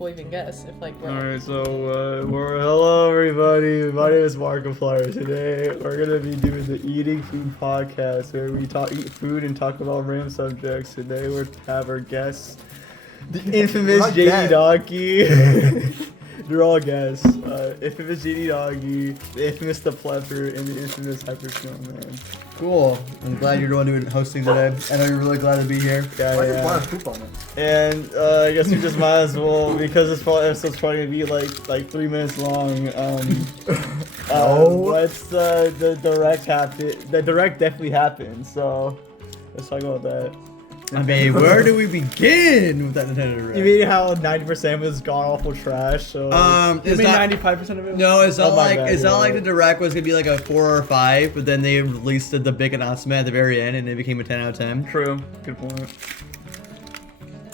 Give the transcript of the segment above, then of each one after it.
people even guess if like we're Alright, so hello everybody. My name is Markiplier. Today we're gonna be doing the Eating Food podcast where we eat food and talk about random subjects. Today we have our guests, the infamous JD Doggy. They're all guests. Infamous JD Doggy, the infamous The Plebber, and the infamous Hyper Snowman. Cool. I'm glad you're doing hosting today. I know you're really glad to be here. Yeah. Poop on it. And I guess we just might as well, because this episode's probably gonna be like 3 minutes long. What's the direct happened? The direct definitely happened. So let's talk about that. I mean, where do we begin with that Nintendo Direct? You mean how 90% was god awful trash? So It's mean not, 95% of it? no, it's not Oh, my like bad, it's not yeah. like the Direct was gonna be like a 4 or 5, but then they released the big announcement at the very end, and it became a 10 out of 10. true. Good point.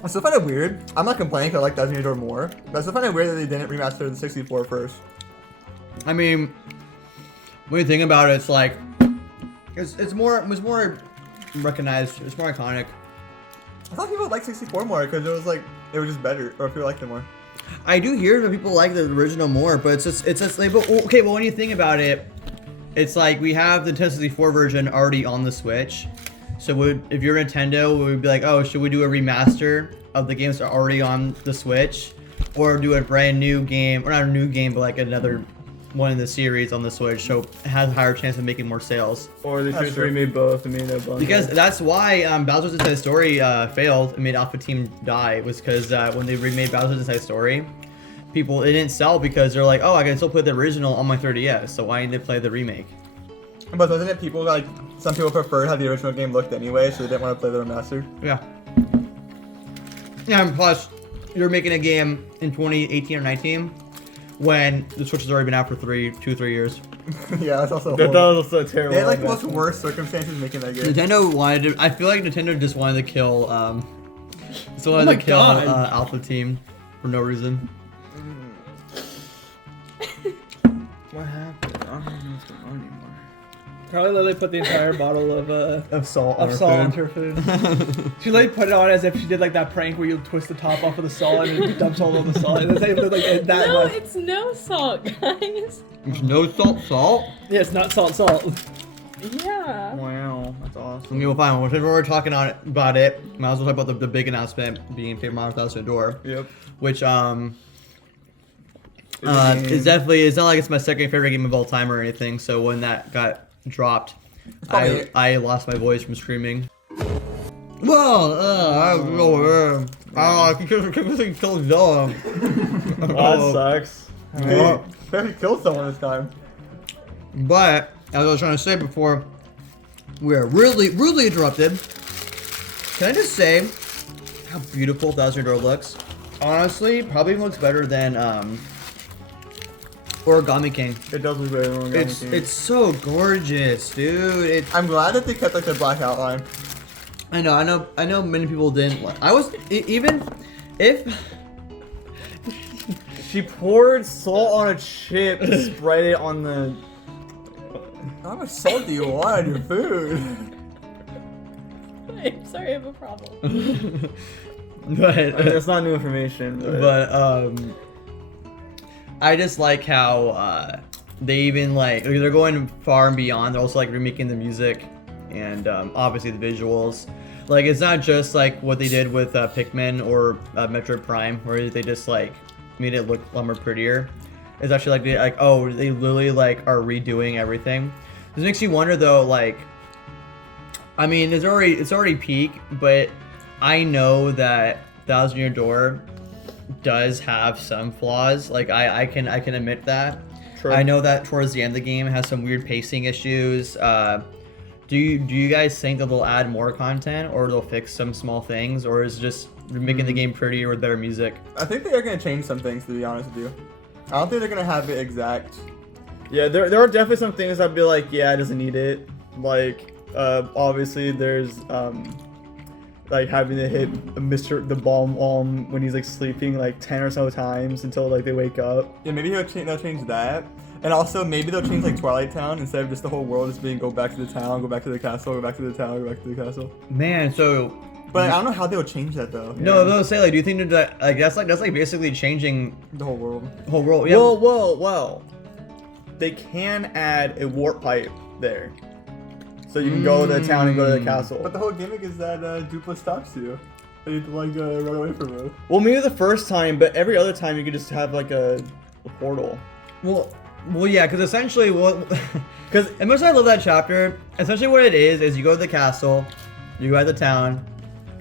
I still find it weird. I'm not complaining 'cause I like Thousand Year Door more, but I still find it weird that they didn't remaster the 64 first. I mean, when you think about it, it's like it was more recognized. It's more iconic. I thought people liked 64 more because it was just better, or people liked it more. I do hear that people like the original more, but it's just like, but, okay, well, when you think about it, it's like we have the Nintendo 64 version already on the Switch. So if you're Nintendo, we would be like, oh, should we do a remaster of the games that are already on the Switch, or do a brand new game, or not a new game, but like another one in the series on the Switch, so it has a higher chance of making more sales. Or they That's should true. remade both and made a bundle. Because that's why Bowser's Inside Story failed and made Alpha Team die, was because when they remade Bowser's Inside Story, it didn't sell because they're like, oh, I can still play the original on my 3DS, so why didn't they play the remake? But wasn't it people like some people preferred how the original game looked anyway, so they didn't want to play the remastered? Yeah. Yeah, and plus, you're making a game in 2018 or 19 when the Switch has already been out for 3 years. Yeah, that's also. that horrible. was also terrible. They had like the most worst circumstances making that game. Nintendo wanted to, I feel like Nintendo just wanted to kill, God. Alpha Team for no reason. What happened? I don't know what's going on anymore. Carly literally put the entire bottle of Salt on her food. She literally put it on as if she did like that prank where you twist the top off of the salt and it dumps all over the salt. And it's like that No, much. it's no salt, guys. There's no salt? Yeah, it's not salt. Yeah. Wow, that's awesome. Okay, well, fine. Well, since we're talking about it, might as well talk about the big announcement being Paper Mario Thousand Door, Yep. which it's definitely, it's not like it's my second favorite game of all time or anything. So when that got dropped, Probably- I lost my voice from screaming. Well, I can kill Zelda. That sucks. Hey, Barry killed someone this time. But as I was trying to say before, we are rudely interrupted. Can I just say how beautiful Thousand Year Door looks? Honestly, probably looks better than Origami King. It does look better than It's so gorgeous, dude. I'm glad that they kept like the black outline. I know many people didn't. I was even if She poured salt on a chip and spread it on the. How much salt do you want on your food? I'm sorry, I have a problem. but It's not new information. but I just like how they even like they're going far and beyond. They're also like remaking the music and obviously the visuals. Like it's not just like what they did with Pikmin or Metroid Prime, where they just like made it look a lot more prettier. It's actually like they literally like are redoing everything. This makes you wonder though, like, I mean, it's already peak, but I know that Thousand Year Door does have some flaws. Like I can admit that. True. I know that towards the end of the game it has some weird pacing issues. Do you guys think that they'll add more content, or they'll fix some small things, or is it just making the game prettier with better music? I think they are gonna change some things, to be honest with you. I don't think they're gonna have it exact. Yeah, there are definitely some things I'd be like, yeah, it doesn't need it. Like, obviously there's like having to hit the bomb when he's like sleeping like 10 or so times until like they wake up. Yeah, maybe they'll change that. And also, maybe they'll change like Twilight Town instead of just the whole world just being go back to the town, go back to the castle, go back to the town, go back to the castle. Man, so But I don't know how they would change that though. No, they'll say like, do you think that like that's like basically changing The whole world. the whole world? Yeah. Well. They can add a warp pipe there, so you can go to the town and go to the castle. But the whole gimmick is that Dupla stops you. And you have to like run away from him. Well, maybe the first time, but every other time you could just have like a portal. Well, yeah, because essentially, Because as much as I love that chapter, essentially what it is you go to the castle, you go out to the town,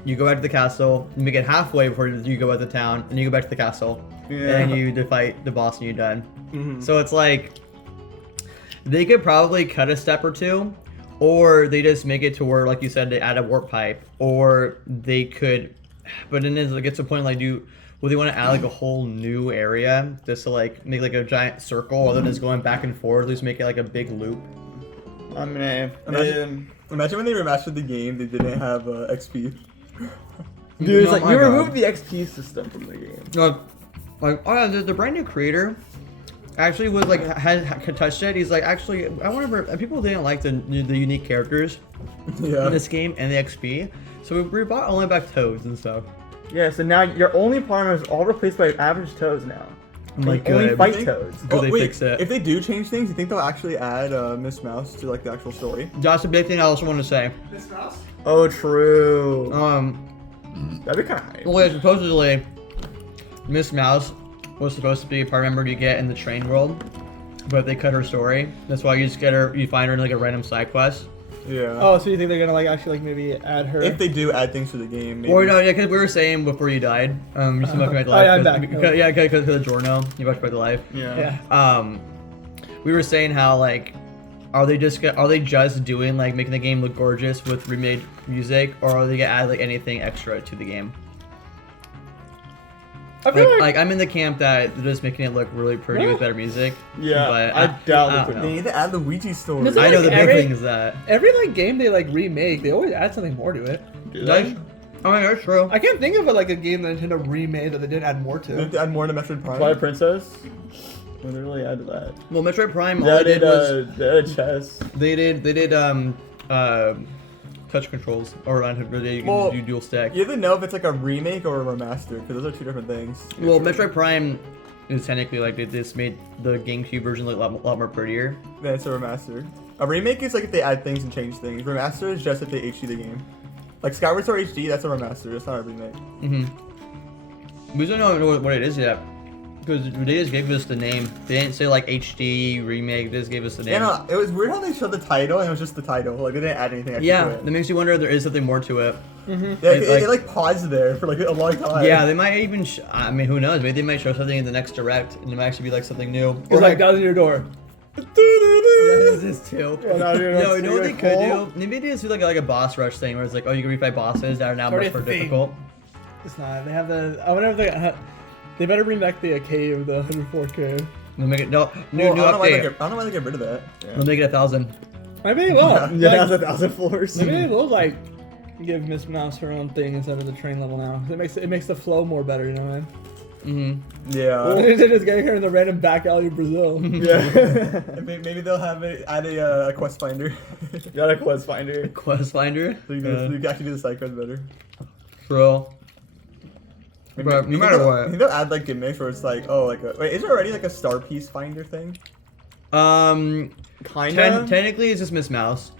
you go back to the castle, you make it halfway before you go out to the town, and you go back to the castle, and you fight the boss and you're done. Mhm. So it's like, they could probably cut a step or two, or they just make it to where, like you said, they add a warp pipe, or they could, but then it gets to a point like, will they want to add like a whole new area just to like make like a giant circle other than just going back and forth, at least make it like a big loop? I'm gonna. Imagine when they remastered the game, they didn't have XP. Dude, it's Oh like my you God. removed the XP system from the game. Like oh yeah, the brand new creator actually was like had touched it. He's like, actually, I wonder if people didn't like the unique characters Yeah. in this game and the XP, so we brought only back Toads and stuff. Yeah, so now your only farmer is all replaced by average toads now. Like Good. only fight You think- toads. Good they wait, fix it. If they do change things, you think they'll actually add Miss Mouse to like the actual story? That's a big thing I also want to say. Miss Mouse? Oh, true. That'd That'd be kind of hype. Well, yeah, supposedly, Miss Mouse was supposed to be a part member you get in the train world, but they cut her story. That's why you just get her, you find her in like a random side quest. Yeah. Oh, so you think they're gonna like actually like maybe add her? If they do add things to the game, maybe. Or no, yeah, because we were saying before you died, you still back to Oh, life. yeah, I'm 'cause- back. because- yeah, because of Jorno, you back to life. Yeah. Yeah. We were saying how like, are they just doing like making the game look gorgeous with remade music, or are they gonna add like anything extra to the game? I feel Like I'm in the camp that they're just making it look really pretty with better music. Yeah, but I doubt I they don't put- know. They need to add Luigi story. Does it- I know the like, big every- thing is that. every like game they like remake, they always add something more to it. That's, I mean, that's true. I can't think of it like a game that Nintendo remade that they didn't add more They to. need to add more to Metroid Prime. Twilight Princess. When they really added that. Well, Metroid Prime, all Yeah, they did was they did chess. they did touch controls, or you can Well, do dual stack. You have to know if it's like a remake or a remaster, because those are two different things. Well, Metroid Prime is technically like they just made the GameCube version look a lot more prettier. Then it's a remaster. A remake is like if they add things and change things. Remaster is just if they HD the game. Like Skyward Sword HD, that's a remaster. It's not a remake. We don't know what it is yet, because they just gave us the name. They didn't say like HD remake. They just gave us the name. Yeah, no, it was weird how they showed the title and it was just the title. Like they didn't add anything extra Yeah, to that it. makes you wonder if there is something more to it. Yeah, it, it like paused there for like a long time. Yeah, they might even. I mean, who knows? Maybe they might show something in the next direct, and it might actually be like something new. It's like that was in your door. Yeah, this is too. Well, now you're No, not you know what they seeing could a do? call? Maybe they just do like a boss rush thing, where it's like, oh, you can refight bosses that are now Already much more a thing. difficult. It's not. They have the. I wonder if they better bring back the cave, the 104K. They'll make it new Well, I don't know why they update. get, I don't know why they get rid of that. They'll make it 1,000. Maybe they will. Yeah, Like, that's 1,000 floors. maybe they will like give Miss Mouse her own thing instead of the train level now. It makes the flow more better. You know what I mean? Yeah. They're just getting her in the random back alley of Brazil. Yeah. Maybe they'll have add a quest finder. Got a quest finder. Quest Finder. So you can actually do the side quest better. Bro. Maybe- But no you matter think what. I think they'll add like gimmicks where it's like, oh, like wait, is there already like a star piece finder thing? Kinda. Technically, it's just Miss Mouse.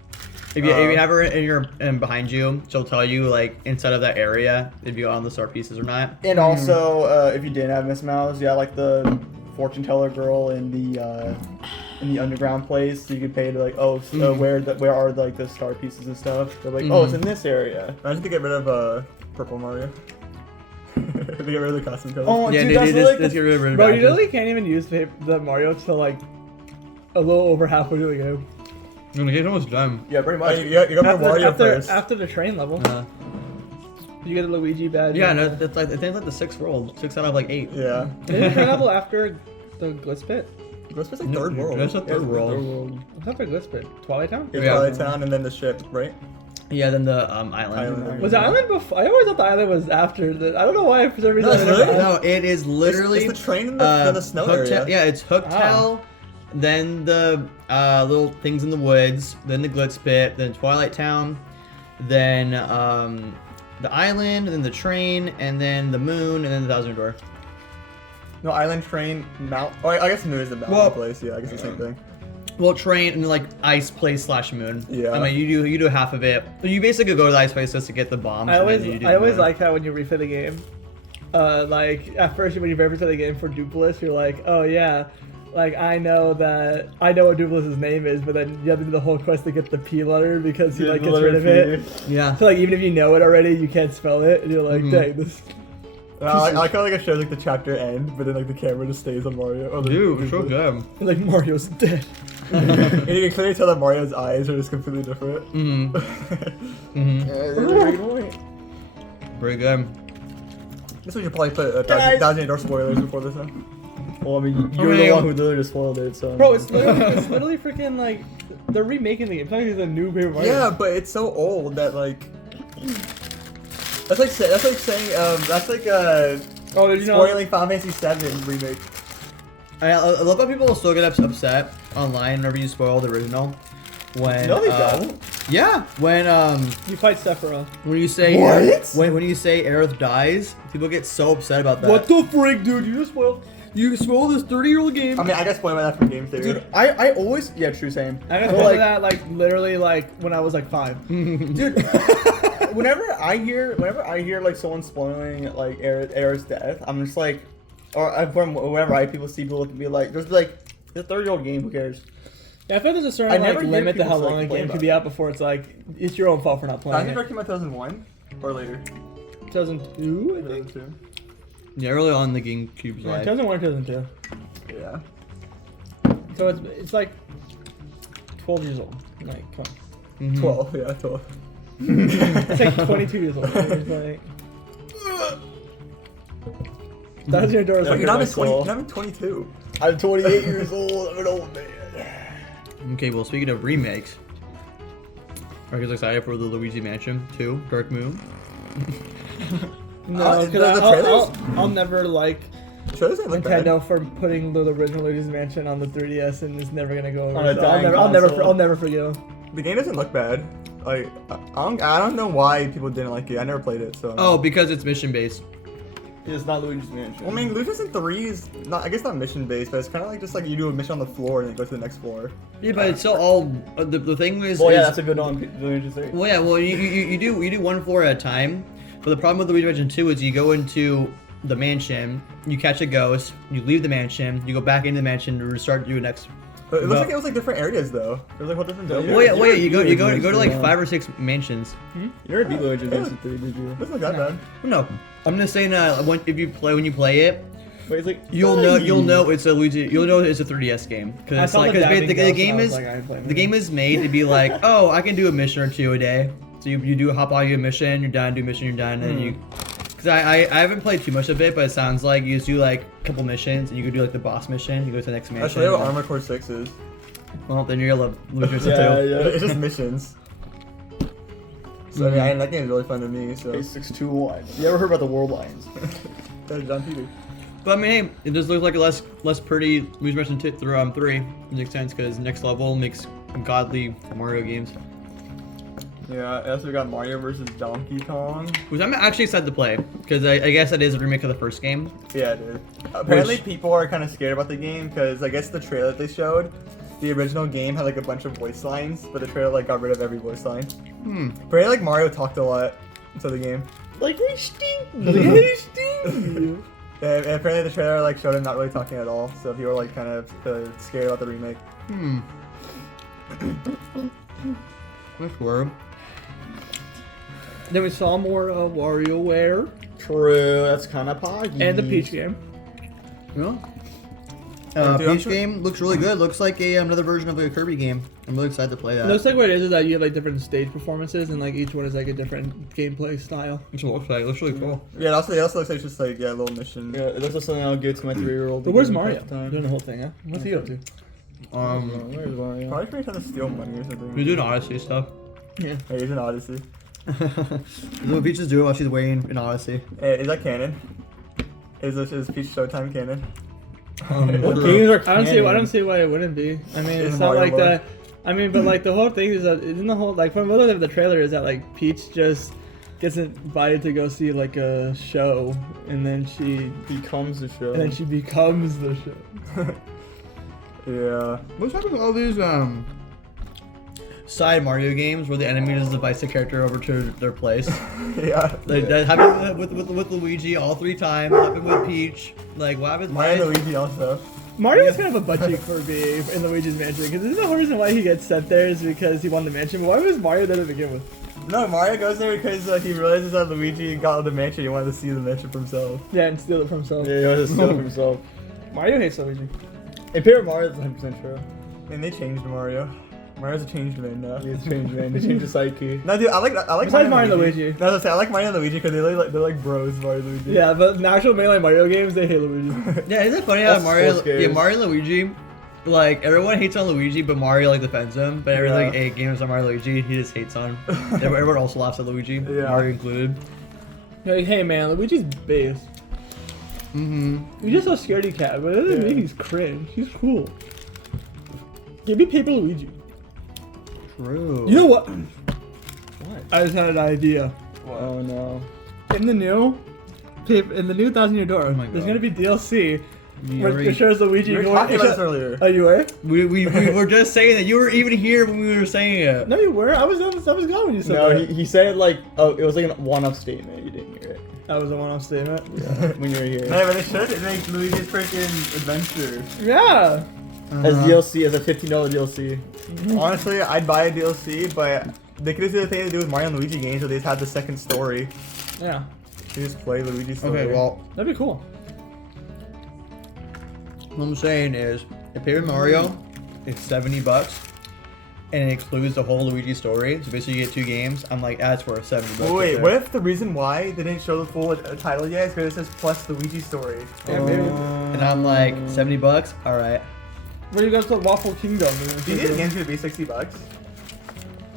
If you have her in behind you, she'll tell you like inside of that area if you on the star pieces or not. And also, if you didn't have Miss Mouse, yeah, like the fortune teller girl in the underground place, you could pay to like, oh, so where are like the star pieces and stuff? They're like, oh, it's in this area. Imagine to get rid of Purple Mario. They get rid of the costume colors. Oh, Yeah, dude, dude, that's just, like just get rid of Bro, you Badges. literally can't even use the Mario till like a little over halfway through the game. The game's almost done. yeah, pretty Oh, much. you got Mario first. After the train level, you get a Luigi badge. Yeah, and, no, that's like I think it's like the 6th world, 6 out of like 8. Yeah. Did the train level after the Glitz Pit? What's like third world? That's the 3rd world. What's after Glitz Pit? Twilight Town? It's Yeah. Twilight Town and then the ship, right? Yeah, then the island. Island. Was the island before? I always thought the island was after. I don't know why for some reason. No, it's I never- literally- No, it is literally. It's the train in the snow Hooktail- area. Yeah, it's Hooktail, then the little things in the woods, then the Glitz Pit, then Twilight Town, then the island, and then the train, and then the moon, and then the Thousand Door. No, island, train, mount. Oh, I guess moon is the mountain Well- place. Yeah, I guess the same thing. Well, train and like ice place / moon. Yeah. I mean, you do half of it. You basically go to the ice place just to get the bombs. I and always then you do I the always moon. like how when you replay the game, like at first when you very play the game for Dupless, you're like, oh yeah, like I know what Dupless's name is, but then you have to do the whole quest to get the P letter because he Yeah, like the gets rid of letter it. P. Yeah. So like even if you know it already, you can't spell it, and you're like, Mhm. dang this. I like how like it shows like the chapter end, but then like the camera just stays on Mario. Or the Dude, so good. Like Mario's dead. And you can clearly tell that Mario's eyes are just completely different. Mm-hmm. Mm-hmm. Pretty good. Guess we should probably put Guys. Thousand Door spoilers before this one. Well, I mean, you're the one who literally just spoiled it, so. Bro, it's literally freaking like they're remaking the game. It's not like it's a new Paper Mario. Yeah, but it's so old that like. That's like Oh, did you know? spoiling Final Fantasy VII remake. I love how people still get upset online whenever you spoil the original. When No, they don't. Yeah, when You fight Sephiroth. when you say What? when you say Aerith dies, people get so upset about that. What the frick, dude? You just spoiled. You spoiled this 30-year-old game. I mean, I got spoiled by that from Game Theory. Dude, I always. Yeah, true, same. I got But, spoiled that like literally like when I was like 5. Dude, whenever I hear like someone spoiling like Aerith's death, I'm just like, whenever people see people be like, there's like, it's a 30-year-old game, who cares? Yeah, I feel there's a I certain never like hear limit to people how say long a complain game about can be out before it's like it's your own fault for not I playing think it. it came out 2001 or later. 2002, I think. 2002. Yeah, early on in the GameCube's Yeah, life. 2001, 2002. Yeah. So it's like 12 years old. Like, come on. Mhm. 12. Yeah, 12. It's like 22 years old. It's like, that's your door. You're Fucking not my even 20. soul. You're not even 22. I'm 28 years old. I'm an old man. Okay, well, speaking of remakes, are you guys excited for the Luigi Mansion 2 Dark Moon? No, the because trailers? I'll never like Sure, this ain't look bad. Nintendo for putting the original Luigi's Mansion on the 3DS, and it's never gonna go over. On a So dying I'll never console. forgive them. The game doesn't look bad. Like, I don't know why people didn't like it. I never played it, so. Oh, because it's mission based. It's not Luigi's Mansion. Well, I mean, Luigi's in 3 is not. I guess not mission based, but it's kind of like just like you do a mission on the floor and then go to the next floor. Yeah, but it's still all the thing is. Well, yeah, is- that's a good one. Luigi's 3. Well, yeah, well, you do one floor at a time. But the problem with Luigi Mansion 2 is you go into the mansion, you catch a ghost, you leave the mansion, you go back into the mansion to restart to do the next. But it looks No. like it was like different areas though. It was like whole different buildings. Well, yeah, well, yeah, you go Luigi's to like Mansion, 5 or 6 mansions. You never beat Luigi's Mansion 3, did you? It doesn't look that bad. No, I'm just saying when you play it, But it's like, you'll know it's a Luigi. You'll know it's a 3DS game because it's like because the game is the game is made to be like, oh, I can do a mission or two a day. So you do hop on your mission, you're done, do a mission, you're done, and you. Because I haven't played too much of it, but it sounds like you just do like a couple missions and you could do like the boss mission, you go to the next That's mansion. really what Armored Core 6 is. Well, then you're gonna love Luigi Mansion yeah, 2. yeah. It's just missions. So I mean, that game is really fun to me. So. Okay, 621. You ever heard about the World Lions? That's John Peter. But I mean, hey, it does look like a less pretty Luigi Mansion 3. It makes sense because next level makes godly Mario games. Yeah, and also we got Mario versus Donkey Kong. Which I'm actually excited to play because I guess that is a remake of the first game. Yeah, dude. Apparently, people are kind of scared about the game because I guess the trailer that they showed, the original game had like a bunch of voice lines, but the trailer like got rid of every voice line. Apparently, like Mario talked a lot into the game. Like, they stink. They stink. And apparently, the trailer like showed him not really talking at all. So people were like kind of scared about the remake. That's weird. Then we saw more WarioWare True, that's kind of poggy. and the Peach game. Yeah. Dude, I'm Peach sure- game looks really good. Looks like another version of a Kirby game. I'm really excited to play that. It looks like what it is that you have like different stage performances and like each one is like a different gameplay style. That's what it looks like. It looks really cool. Yeah, it also looks like just like a little mission. Yeah, that's just something I'll give to my 3-year-old. But where's Mario? Doing the whole thing, huh? What's he up to? Where's Mario? Probably trying to steal money or something. We're doing Odyssey stuff. Yeah. Hey, he's an Odyssey. What Peach is doing while she's waiting in Odyssey. Hey, is that canon? Is Peach Showtime canon? What games are I don't canon? see why it wouldn't be. I mean, It's it's not Mario like World. that. I mean, but like the whole thing is that isn't the whole like from what I look at the trailer is that like Peach just gets invited to go see like a show, and then she Becomes the show. becomes the show. Yeah. What's happening with all these side Mario games where the enemy just invites the character over to their place? Yeah. Like that happened with Luigi all 3 times. Happened with Peach. Like what happened? Mario and Luigi also. Mario is kind of a butt cheek for being in Luigi's Mansion, because isn't the whole reason why he gets sent there is because he won the mansion? But why was Mario there to begin with? No, Mario goes there because he realizes that Luigi got the mansion. He wanted to see the mansion for himself. Yeah, and steal it from himself. Yeah, he was steal it for himself. Mario hates Luigi. And Paper Mario is 100% true. And they changed Mario. Mario's a changed man now. He's changed, man. They changed the psyche. No, dude, I like Besides Mario and Luigi. No, I was gonna say, I like Mario and Luigi because they're like bros, Mario and Luigi. Yeah, but in the actual mainline Mario games, they hate Luigi. Yeah, isn't it funny how That's Mario, sports games. Mario and Luigi, like everyone hates on Luigi, but Mario like defends him. But every Yeah. like 8 games on Mario and Luigi, he just hates on. Everyone also laughs at Luigi, Yeah. Mario included. You're like, hey man, Luigi's base. Mm-hmm. You're just so scaredy cat, but it doesn't Yeah. mean he's cringe. He's cool. Give me Paper Luigi. True. You know what? What? I just had an idea. Oh no. In the new 1,000 Year Door, Oh my there's God. gonna be DLC We where already- it shows Luigi We were going. talking about this earlier. Oh, you were? we were just saying that you were even here when we were saying it. No, you were. I was gone when you said No, that. he said it like, oh, it was like a one-up statement. You didn't hear it. That was a one-off statement. When you were here. No, but they should make Luigi's freaking adventure. Yeah. As DLC, as a $15 DLC. Honestly, I'd buy a DLC, but they could do the thing they do with Mario and Luigi games where they just have the second story. Yeah. You just play Luigi's story. Okay, well, That'd be cool. what I'm saying is, if Paper Mario is $70 and it includes the whole Luigi story, so basically you get 2 games, I'm like, that's worth $70. Wait, right there. what if the reason why they didn't show the full title yet is because it says plus Luigi story? Yeah, maybe. And I'm like, $70? Alright. When you go to Waffle Kingdom. Do you think the game's gonna be $60?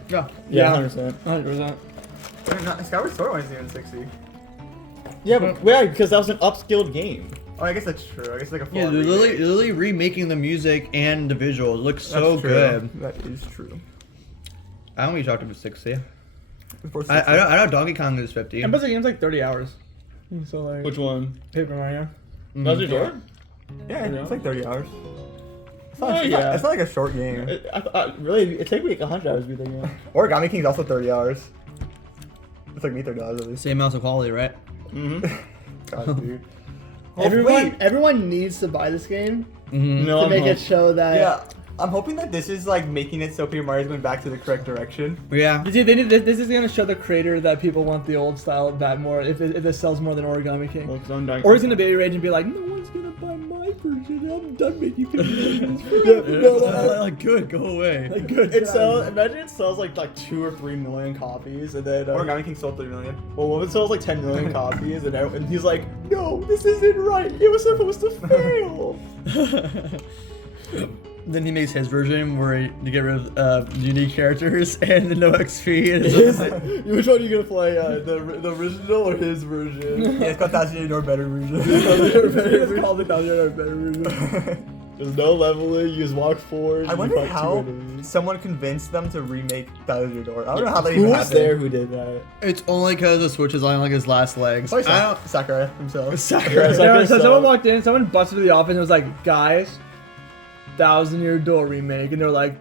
Yeah. Yeah, 100%. 100%. Skyward Sword wasn't even 60. Yeah, but yeah, because that was an upskilled game. Oh, I guess that's true. I guess it's like a full Yeah, they're literally remaking the music and the visuals. It looks so That's true. good. That is true. I don't think you talked about 60. Before I know Donkey Kong is 50. And plus the game's like 30 hours. So like Which one? Paper Mario. Bowser Door? Yeah, it's like 30 hours. It's Oh, not, yeah. it's not like a short game. Really, it take me like 100 hours to beat that game. Origami King's also 30 hours. It's like me 30 hours at least. Same amount of quality, right? Mm-hmm. God, dude. Everyone needs to buy this game Mm-hmm. No, to I'm make not. it show that. Yeah, I'm hoping that this is like making it so Paper Mario's going back to the correct direction. Yeah. You see, this is gonna show the creator that people want the old style of that more. If it sells more than Origami King, Well, 'cause I'm dying. or he's gonna baby rage and be like, no one's gonna buy my version. I'm done making versions. Good, go away. Like good. It job. sells. Imagine it sells like 2 or 3 million copies, and then Origami King sold 3 million. well, what if it sells like 10 million copies, and he's like, no, this isn't right. It was supposed to fail. Then he makes his version where you get rid of unique characters and no XP. And Which one are you gonna play? The original or his version? Yeah, it's got 1,000 Year Door better version. It's called the Thousand Better version. There's no leveling. You just walk forward. I you wonder fight 2 how enemies. someone convinced them to remake 1,000 Year Door. I don't know how that Who even was happened. there who did that? it's only because the Switch is on like his last legs. Probably I don't. Sakurai himself. Sakura. It's like Yeah, this, so someone walked in, someone busted to the office and was like, guys, 1,000 Year Door remake, and they're like,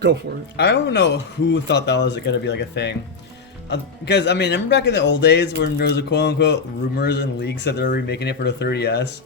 go for it. I don't know who thought that was gonna be like a thing. Because I mean, remember back in the old days when there was a quote unquote rumors and leaks that they were remaking it for the 3DS?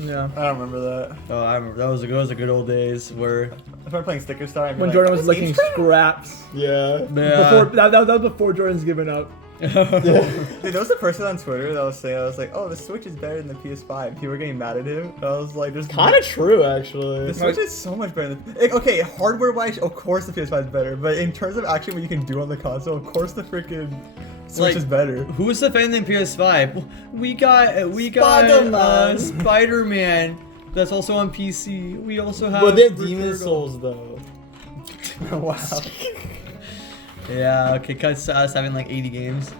Yeah. I don't remember that. Oh, I remember that was the good old days where. I remember playing Sticker Star and When Jordan was licking scraps. Yeah. Before, that was before Jordan's given up. Dude, there was a person on Twitter that was saying, I was like, oh, the Switch is better than the PS5. People were getting mad at him. And I was like, there's Kind of true, actually. The Switch is so much better than. Like, okay, hardware wise, of course the PS5 is better. But in terms of actually what you can do on the console, of course the freaking Switch Like, is better. Who's defending PS5? We got Spider-Man. Spider-Man. That's also on PC. We also have. But they're Returnal. Demon Souls, though. Wow. Yeah. Okay. Cuts us having like 80 games.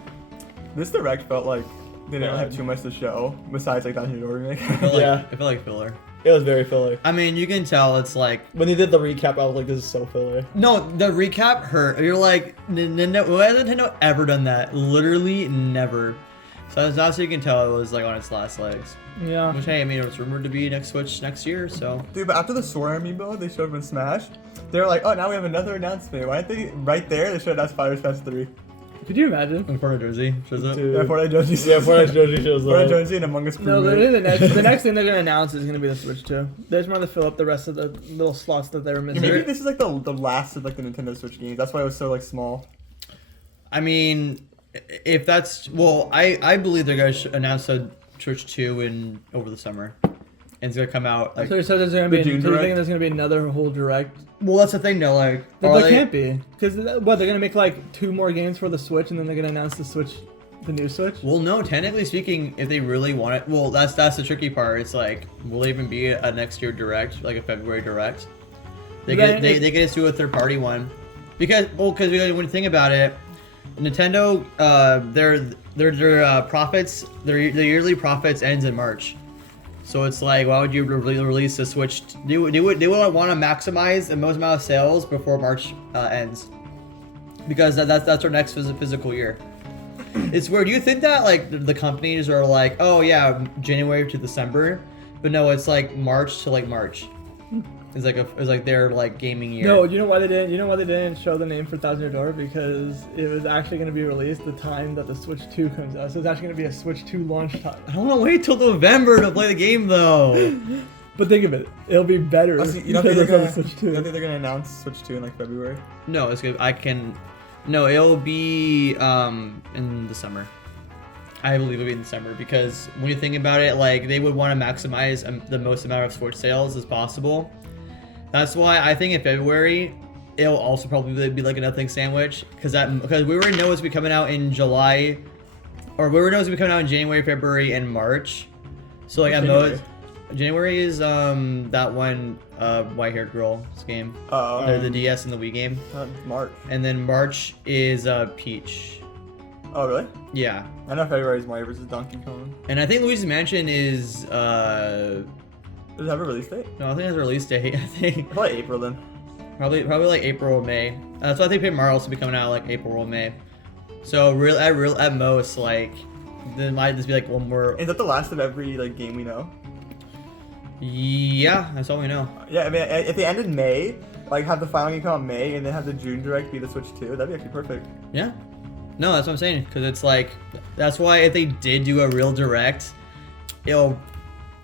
This direct felt like They didn't have too much to show besides like that Door remake. I feel like, Yeah. I feel like filler. It was very filler. I mean, you can tell it's like When they did the recap, I was like, this is so filler. no, the recap hurt. You're like, Nintendo. Why has Nintendo ever done that? Literally never. So that's how you can tell it was like on its last legs. Yeah. Which hey, I mean, it was rumored to be next Switch next year. So Dude, but after the Sora amiibo they showed in Smash, they were like, oh, now we have another announcement. Why didn't they, right there, they showed us Final Fantasy 3. Could you imagine? in front of Jersey, shows up. Dude. Yeah, Fortnite Jonesy. Yeah, Fortnite Jonesy shows Fortnite up. Jonesy and Among Us No, crewmate. literally the next thing they're gonna announce is gonna be the Switch 2. They just want to fill up the rest of the little slots that they were missing. Maybe this is like the last of like the Nintendo Switch games. That's why it was so like small. I mean, if that's well, I believe they're gonna announce a Switch 2 in over the summer, and it's gonna come out like. So there's gonna The be. June So you Direct? think there's gonna be another whole direct? Well, that's the thing, though. Like, But are there they- can't be, because what they're gonna make like 2 more games for the Switch, and then they're gonna announce the Switch, the new Switch. Well, no. Technically speaking, if they really want it, well, that's the tricky part. It's like, will it even be a next year direct, like a February direct? They Then get they get to do a third party one, because when you think about it, Nintendo, their profits, their yearly profits ends in March. So it's like, why would you release a Switch? They would want to maximize the most amount of sales before March ends, because that's our next physical year. It's weird. You think that like the companies are like, oh yeah, January to December, but no, it's like March to like March. It's like their like gaming year. No, you know why they didn't? You know why they didn't show the name for Thousand Year Door? Because it was actually gonna be released the time that the Switch 2 comes out. So it's actually gonna be a Switch 2 launch time. I don't want to wait till November to play the game though. But think of it, it'll be better. Oh, so you don't because think they're it's on gonna? the Switch You 2. don't think they're gonna announce Switch 2 in like February? No, it's good. No, it'll be in the summer. I believe it'll be in December, because when you think about it, like they would want to maximize the most amount of Switch sales as possible. That's why I think in February it'll also probably be like a nothing sandwich, because we already know it's be coming out in July, or we already know it's be coming out in January, February, and March. So like at most, January is that one white-haired girl's game, the DS and the Wii game, March. and then March is Peach. Oh really? Yeah, I know February is Mario vs Donkey Kong. and I think Luigi's Mansion is Does it have a release date? no, I think it has a release date. I think Probably April then. probably like April or May. So I think Paper Mario will be coming out like April or May. So at most like there might just be like one more. Is that the last of every like game we know? Yeah, that's all we know. Yeah, I mean, if they end in May, like have the final game come out in May, and then have the June Direct be the Switch 2, that'd be actually perfect. Yeah. No, that's what I'm saying. Because it's like, that's why if they did do a real direct, it'll.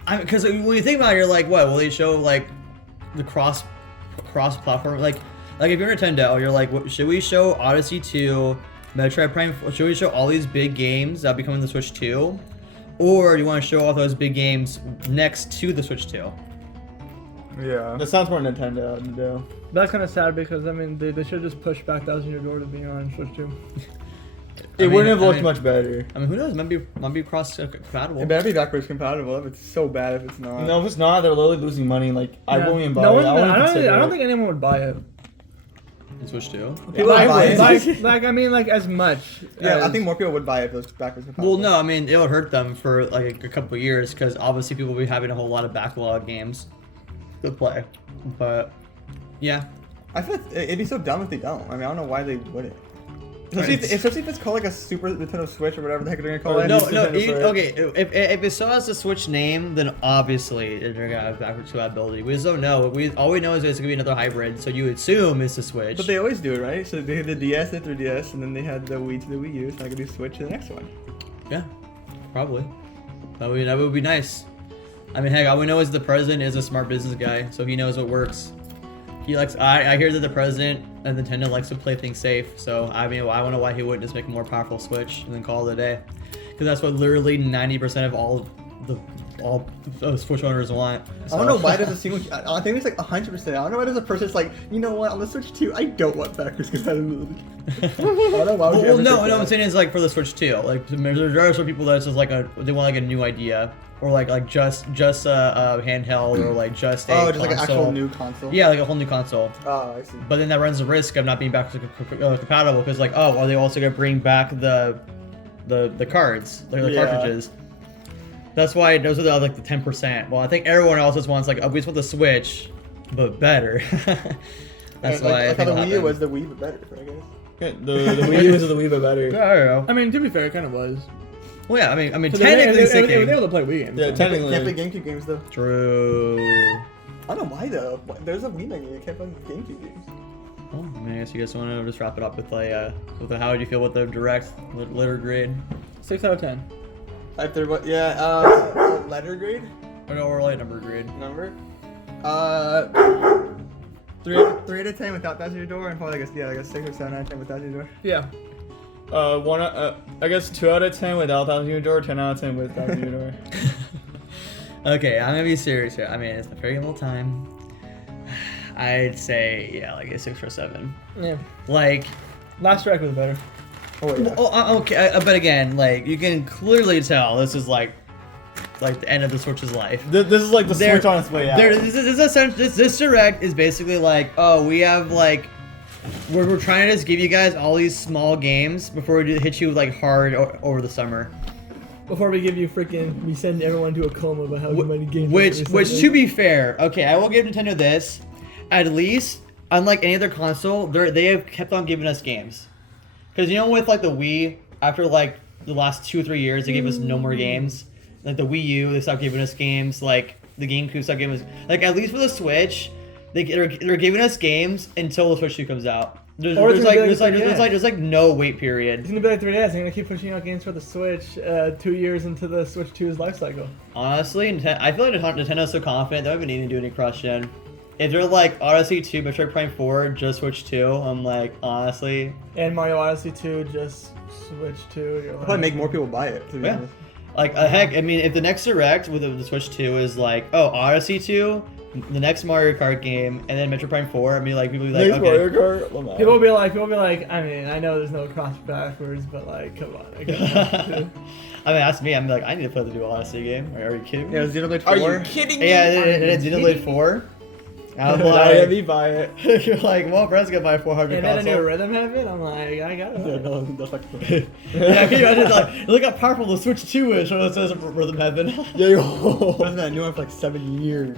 Because when you think about it, you're like, what? Will they show like the cross platform? Like if you're Nintendo, you're like, what, should we show Odyssey 2, Metroid Prime? Should we show all these big games that become the Switch 2? Or do you want to show all those big games next to the Switch 2? Yeah. That sounds more Nintendo to do. That's kind of sad because I mean they should just push back Thousand Year Door to be on Switch 2. It wouldn't have looked much better. I mean, who knows? Might be cross compatible. It better be backwards compatible. If it's so bad, if it's not. No, if it's not, they're literally losing money. Like, I Yeah. won't even buy No it. one, I won't I don't consider it. think anyone would buy it. In Switch 2. People would buy it. Like I mean like as much. Yeah, I as- think more people would buy it if it was backwards compatible. Well, no, I mean it'll hurt them for like a couple of years because obviously people will be having a whole lot of backlog games to play. But yeah, I feel like it'd be so dumb if they don't. I mean, I don't know why they wouldn't. Especially if it's called like a Super Nintendo Switch or whatever the heck they're gonna call it. no, Nintendo Switch. okay. If it still has the Switch name, then obviously they're gonna have backwards compatibility. We just don't know. All we know is it's gonna be another hybrid, so you assume it's the Switch. But they always do it, right? So they had the DS, the 3DS, and then they had the Wii to the Wii U. So I could do Switch to the next one. Yeah, probably. That would be nice. I mean, heck, all we know is the president is a smart business guy, so he knows what works. He likes. I hear that the president of Nintendo likes to play things safe. So I mean, I don't know why he wouldn't just make a more powerful Switch and then call it a day, because that's what literally 90% of all Switch owners want. I don't know why there's a single. I think it's like 100%. I don't know why there's a person that's like, you know what? On the Switch 2, I don't want backwards compatibility. I don't know why. Would you Well, ever no, think I'm that? saying is like for the Switch 2. Like there are some people that's just like they want like a new idea, or like just a handheld, or like just a Oh, just like an console. actual new console. Yeah, like a whole new console. Oh, I see. But then that runs the risk of not being backwards compatible, because like, oh, are they also gonna bring back the the cards, like the Yeah. cartridges. That's why those are the like the 10%. Well, I think everyone else just wants like, oh, we just want the Switch, but better. That's why I Like how think the it'll Wii U happen. was the Wii, but better, I guess. The Wii U is the Wii, but better. Yeah, I don't know. I mean, to be fair, it kind of was. Well, yeah, I mean, 'Cause technically they speaking, were able to play Wii games. Yeah, so. technically. Can't play GameCube games though. true. I don't know why though. There's a Wii menu. You can't play GameCube games. Well, I mean, I guess you guys want to just wrap it up with how did you feel with the direct letter grade? 6 out of 10. If there was, letter grade Or like number grade? number. 3 out of 10 without Thousand Door, and probably like a 6 or 7 out of 10 with Thousand Door. Yeah. I guess 2 out of 10 without Thousand Year Door, 10 out of 10 with Thousand Year Door. Okay, I'm gonna be serious here. I mean, it's a very little time. I'd say like a 6 or 7. Yeah. Like, Last track was better. Oh yeah. okay, but again, like you can clearly tell this is like the end of the Switch's life. This is like the There- Switch on its way out. This direct is basically like, oh, we have like, we're trying to just give you guys all these small games before we hit you like hard over the summer. Before we give you we send everyone to a coma about how many games. Which to be fair, okay, I will give Nintendo this. At least, unlike any other console, they have kept on giving us games. Because you know, with like the Wii, after like the last 2 or 3 years, they gave us no more games. Like the Wii U, they stopped giving us games. Like the GameCube stopped giving us. Like at least for the Switch, they're giving us games until the Switch 2 comes out. There's like no wait period. It's gonna be like 3DS. They're gonna keep pushing out games for the Switch 2 years into the Switch 2's life cycle. Honestly, I feel like Nintendo's so confident they don't even need to do any cross-gen. If they're like Odyssey 2, Metroid Prime 4, just Switch 2, I'm like, honestly. And Mario Odyssey 2 just Switch 2. You're like, Probably make more people buy it. To be Yeah. honest. Like, heck, I mean, if the next Direct with the Switch 2 is like, oh, Odyssey 2, the next Mario Kart game, and then Metroid Prime 4, I mean, like, people will be like, Next Mario okay. Kart, I'm out. People will be like, I mean, I know there's no cross backwards, but like, come on. I got I mean, that's me. I'm like, I need to play the new Odyssey game. Are you kidding me? Yeah, Xenoblade 4. Are you kidding me? Yeah, and it's Xenoblade 4. I'm Let like, me buy it. you're like, well, Brad's gonna buy a 400 And then a console. new rhythm have it. I'm like, I got Yeah, it. no, that's like. Yeah, can you imagine, like, look how powerful the Switch 2 is when it says Rhythm Heaven. Yeah, yo. Wasn't that new one for like 7 years?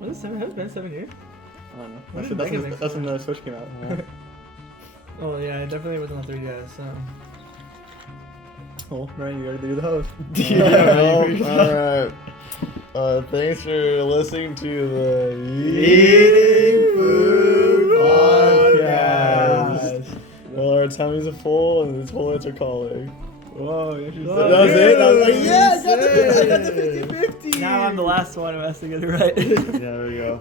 Was it 7? Has it been 7 years? I don't know. When That's, did that's, Mega when, Mix that's when come the Switch came out. Oh yeah, it definitely wasn't on 3DS. So. Oh, Ryan, you gotta do the host. Alright. Thanks for listening to the Eating Food Podcast. Well, our tummies are full and the toilets are calling. Whoa, you should That was it? That was like, yeah, I got the 50-50. Now I'm the last one who has to get it right. Yeah, there we go.